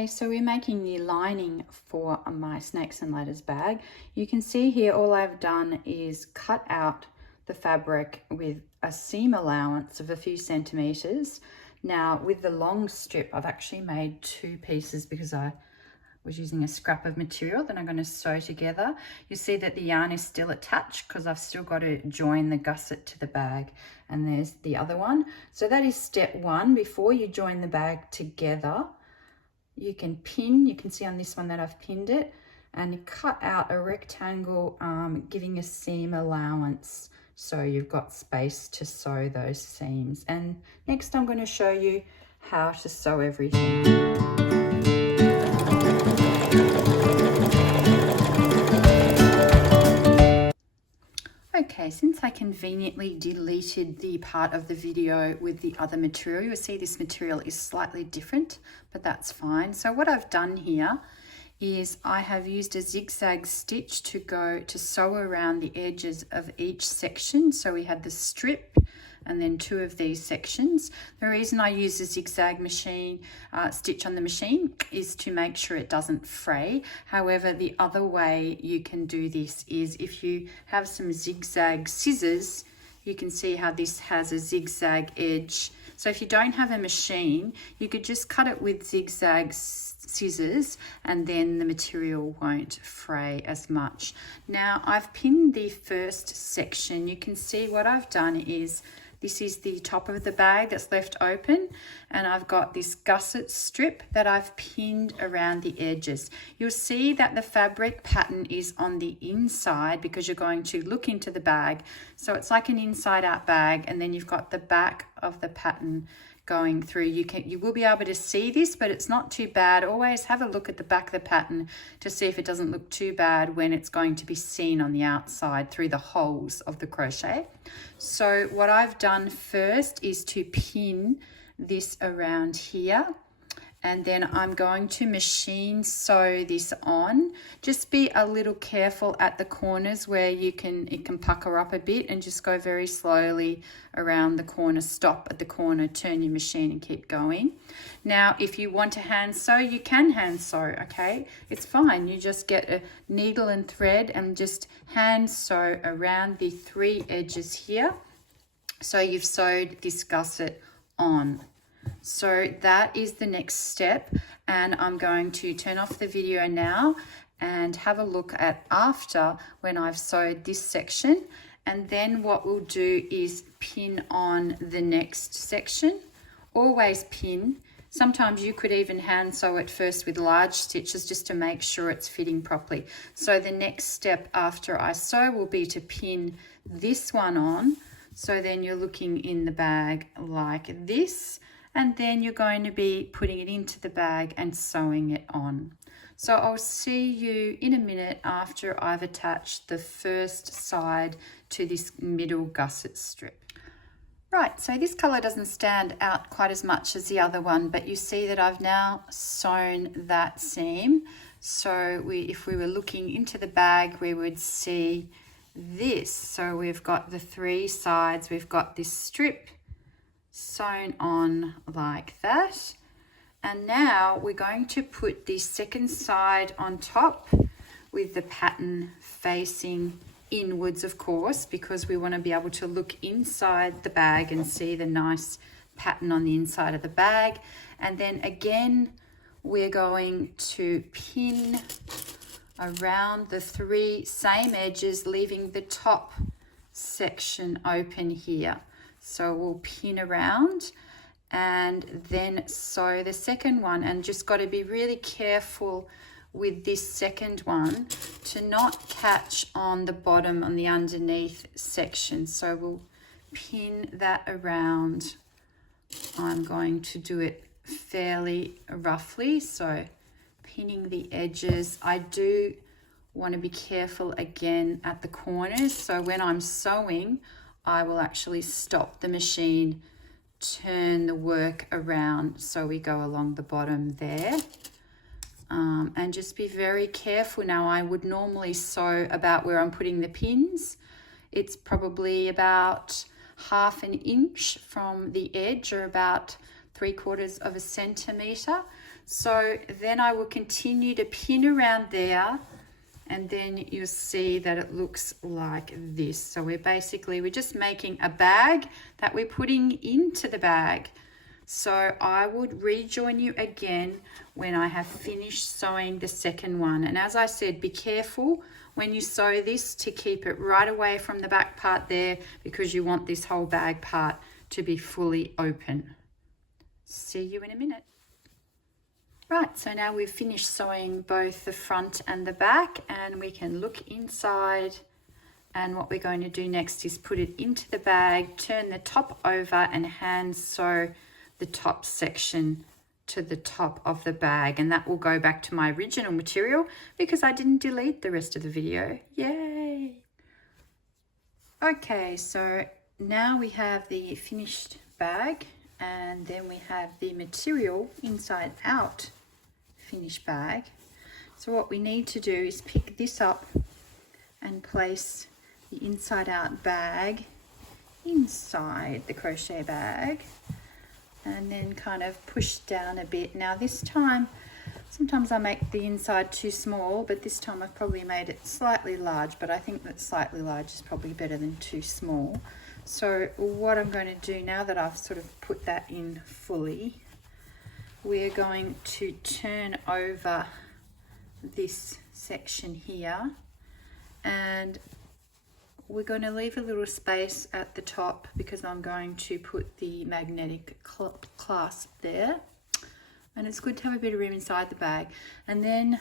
Okay, so we're making the lining for my snakes and ladders bag. You can see here all I've done is cut out the fabric with a seam allowance of a few centimeters. Now with the long strip, I've actually made two pieces because I was using a scrap of material that I'm going to sew together. You see that the yarn is still attached because I've still got to join the gusset to the bag, and there's the other one. So that is step one. Before you join the bag together, you can pin. You can see on this one that I've pinned it, and you cut out a rectangle giving a seam allowance so you've got space to sew those seams. And next I'm going to show you how to sew everything. Okay, since I conveniently deleted the part of the video with the other material, you'll see this material is slightly different, but that's fine. So what I've done here is I have used a zigzag stitch to sew around the edges of each section. So we had the strip and then two of these sections. The reason I use a zigzag machine stitch on the machine is to make sure it doesn't fray. However, the other way you can do this is if you have some zigzag scissors, you can see how this has a zigzag edge. So if you don't have a machine, you could just cut it with zigzag scissors and then the material won't fray as much. Now I've pinned the first section. You can see what I've done is this is the top of the bag that's left open, and I've got this gusset strip that I've pinned around the edges. You'll see that the fabric pattern is on the inside because you're going to look into the bag. So it's like an inside out bag, and then you've got the back of the pattern going through. You will be able to see this, but it's not too bad. Always have a look at the back of the pattern to see if it doesn't look too bad when it's going to be seen on the outside through the holes of the crochet. So what I've done first is to pin this around here, and then I'm going to machine sew this on. Just be a little careful at the corners where it can pucker up a bit, and just go very slowly around the corner. Stop at the corner, turn your machine and keep going. Now if you want to hand sew, you can hand sew, okay? It's fine. You just get a needle and thread and just hand sew around the three edges here. So you've sewed this gusset on. So that is the next step, and I'm going to turn off the video now and have a look at after when I've sewed this section, and then what we'll do is pin on the next section. Always pin. Sometimes you could even hand sew it first with large stitches just to make sure it's fitting properly. So the next step after I sew will be to pin this one on. So then you're looking in the bag like this, and then you're going to be putting it into the bag and sewing it on. So I'll see you in a minute after I've attached the first side to this middle gusset strip. Right, so this colour doesn't stand out quite as much as the other one, but you see that I've now sewn that seam. So if we were looking into the bag, we would see this. So we've got the three sides, we've got this strip sewn on like that, and now we're going to put the second side on top with the pattern facing inwards, of course, because we want to be able to look inside the bag and see the nice pattern on the inside of the bag. And then again we're going to pin around the three same edges, leaving the top section open here. So we'll pin around and then sew the second one, and just got to be really careful with this second one to not catch on the bottom, on the underneath section. So we'll pin that around. I'm going to do it fairly roughly, so pinning the edges. I do want to be careful again at the corners, so when I'm sewing I will actually stop the machine, turn the work around so we go along the bottom there, and just be very careful. Now I would normally sew about where I'm putting the pins. It's probably about ½ an inch from the edge, or about 3/4 of a centimetre. So then I will continue to pin around there, and then you'll see that it looks like this. So we're just making a bag that we're putting into the bag. So I would rejoin you again when I have finished sewing the second one. And as I said, be careful when you sew this to keep it right away from the back part there, because you want this whole bag part to be fully open. See you in a minute. Right, so now we've finished sewing both the front and the back, and we can look inside. And what we're going to do next is put it into the bag, turn the top over, and hand sew the top section to the top of the bag. And that will go back to my original material because I didn't delete the rest of the video. Yay! Okay, so now we have the finished bag, and then we have the material inside out finished bag. So what we need to do is pick this up and place the inside out bag inside the crochet bag, and then kind of push down a bit. Now this time, sometimes I make the inside too small, but this time I've probably made it slightly large, but I think that slightly large is probably better than too small. So what I'm going to do now that I've sort of put that in fully, we're going to turn over this section here, and we're going to leave a little space at the top because I'm going to put the magnetic clasp there, and it's good to have a bit of room inside the bag. And then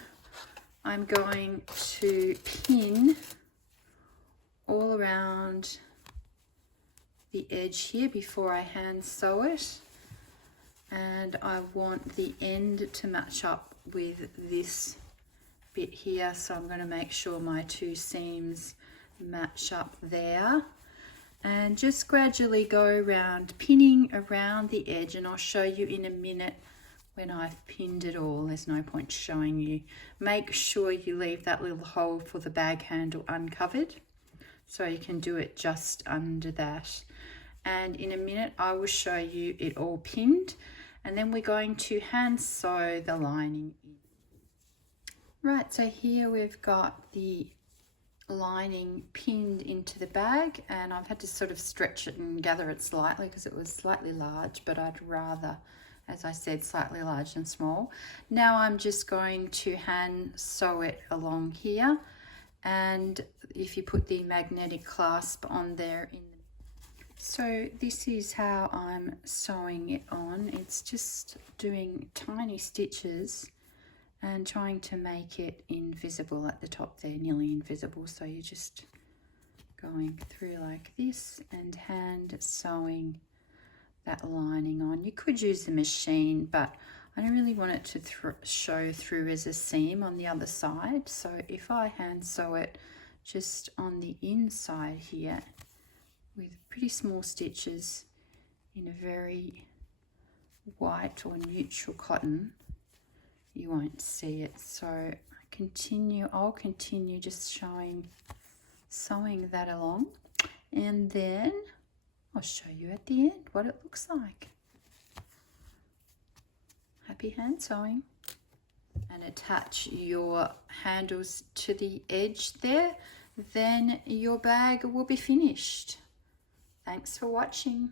I'm going to pin all around the edge here before I hand sew it, and I want the end to match up with this bit here, so I'm going to make sure my two seams match up there, and just gradually go around pinning around the edge, and I'll show you in a minute when I've pinned it all. There's no point showing you. Make sure you leave that little hole for the bag handle uncovered, so you can do it just under that. And in a minute I will show you it all pinned, and then we're going to hand sew the lining in. Right, so here we've got the lining pinned into the bag, and I've had to sort of stretch it and gather it slightly because it was slightly large, but I'd rather, as I said, slightly large than small. Now I'm just going to hand sew it along here, and if you put the magnetic clasp on there so this is how I'm sewing it on. It's just doing tiny stitches and trying to make it invisible at the top there, nearly invisible. So you're just going through like this and hand sewing that lining on. You could use the machine, but I don't really want it to show through as a seam on the other side. So if I hand sew it just on the inside here with pretty small stitches in a very white or neutral cotton, you won't see it. So I'll continue just sewing that along, and then I'll show you at the end what it looks like. Happy hand sewing, and attach your handles to the edge there, then your bag will be finished. Thanks for watching.